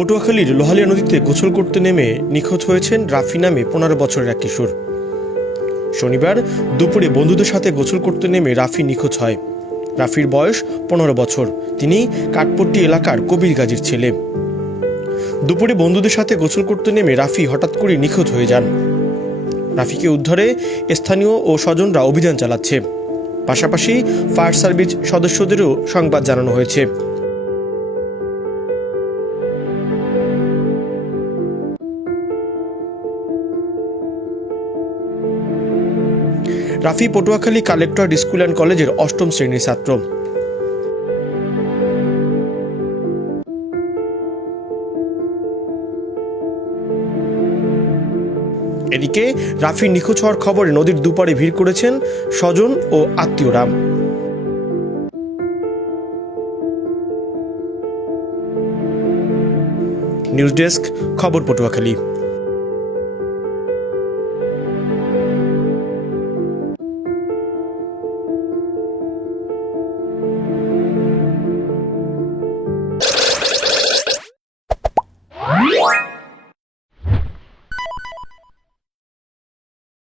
পটুয়াখালীর লোহালিয়া নদীতে গোসল করতে নেমে নিখোঁজ হয়েছেন রাফি নামে 15 বছরের এক কিশোর। শনিবার দুপুরে বন্ধুদের সাথে গোসল করতে নেমে রাফি নিখোঁজ হয়। রাফির বয়স 15 বছর। তিনি কাঠপট্টি এলাকার কবির গাজীর ছেলে। দুপুরে বন্ধুদের সাথে গোসল করতে নেমে রাফি হঠাৎ করে নিখোঁজ হয়ে যান। রাফিকে উদ্ধারে স্থানীয় ও স্বজনরা অভিযান চালাচ্ছে। পাশাপাশি ফায়ার সার্ভিস সদস্যদেরও সংবাদ জানানো হয়েছে। Rafi Patuakhali collectorate school and কলেজের 8ম শ্রেণীর ছাত্র। এদিকে রাফি নিখোঁজ হওয়ার খবরে নদীর দুপারে ভিড় করেছেন স্বজন ও আত্মীয়রা। নিউজ ডেস্ক, খবর পটুয়াখালী।